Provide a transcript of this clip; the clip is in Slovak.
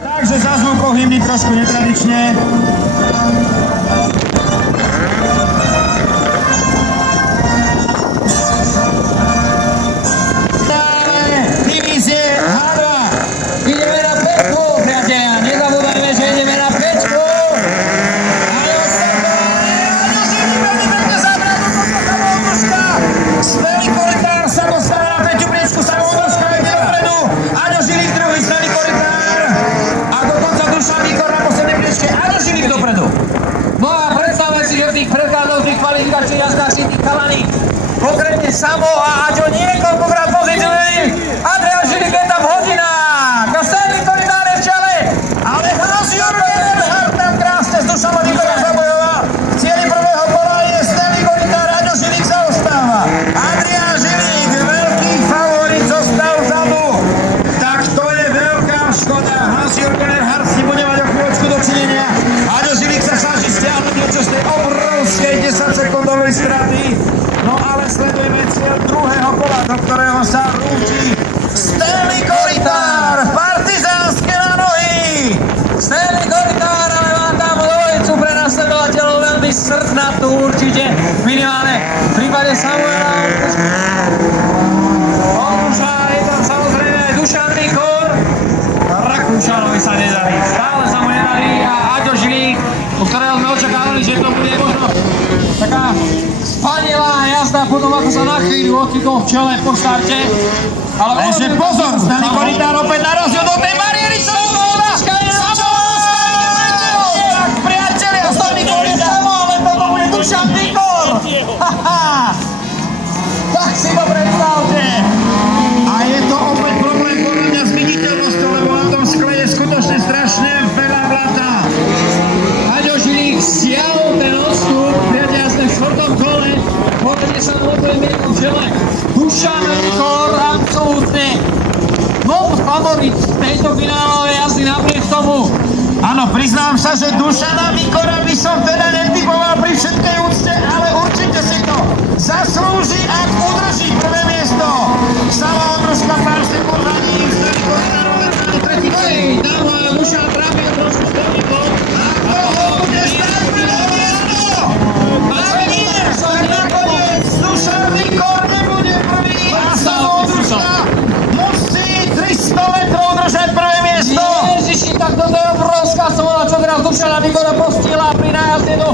Takže za zvukou hymny trošku netradične. Dáme divízie H2. Ideme na 5, priatelia. Nezabúdajme, že ideme na 5. Ale odstartovanie. Aďo Žilík veľmi pekne zabral do tohto samoudržka. Smelý Korytár sa dostáva na 3. priečku, samoudržka ide dopredu. Aďo Žilík druhý, Smelý Korytár. A dokonca Dušan Vikor na poslednej priečke. Aďo Žilík dopredu. No a predstavme si, že v tých predchádzajúcich kvalifikačných jazdách si tí chalani konkrétne Samo a Aďo niekoľkokrát pozíciovali. Adrián Žilík je tam v hodinách. A Smelý Korytár je v čele. Ale Hans-Jürgen Eberhard tam krásne z Dušanom Vikorom zabojoval. V cieli prvého kola je Smelý Korytár, Aďo Žilík zaostáva. Adrián Žilík, veľký favorit, zostal vzadu. Tak to je veľká škoda. Hans-Jürgen Eberhard si bude mať o chvíľočku dočinenia. Aďo Žilík sa snaží stiahnuť niečo z tej obrovskej 10-sekundovej straty. No ale sledujeme cieľ druhého kola, do ktorého sa rúti Smelý Korytár, partizánske na nohy. Smelý Korytár, ale má tam dvojicu pre nasledovateľov veľmi srdnatú určite, minimálne v prípade Samuela. Je tam samozrejme aj Dušan Vikor. Rakúšanovi sa nedarí, stále sa mu nedarí a Aďo Žilík, u ktorého sme očakávali, že to bude možno taká spanilá jazda potom, ako sa na chvíľu ocitol v čele po štarte. Ale ešte pozor, Smelý Korytár opäť narazil do tej bariéry, čo je voda! Tak priatelia, Smelý Korytár, ale toto bude Dušan Vikor! Tak si to predstavte! A je to opäť problém podľa mňa s viditeľnosťou, lebo na tom skle je skutočne strašne veľa blata. Aďo Žilík stiahol ten odstup, priatelia, sme v 4. kole, povedne sa na úplne mierom čele. Dušan Vikor, absolútne favorit tejto finálovej jazdy napriek tomu. Áno, priznám sa, že Dušana Vikora by som teda netypoval pri všetkej úcte, ale určite si to zaslúži, ak udrží prvé miesto. Samoudržka pár sekúnd za ním, Smelý Korytár na tretí priečku. Tam Dušan trápil trošku stolníkov. A koho bude stáť prvé miesto? Ale nie, nakoniec Dušan Vikor nebude prvý a Samoudržka musí 300 metrov držať prvé miesto. Ježiši, tak toto je obrovská sola, čo teraz Dušana Vikora postihla pri nájazde do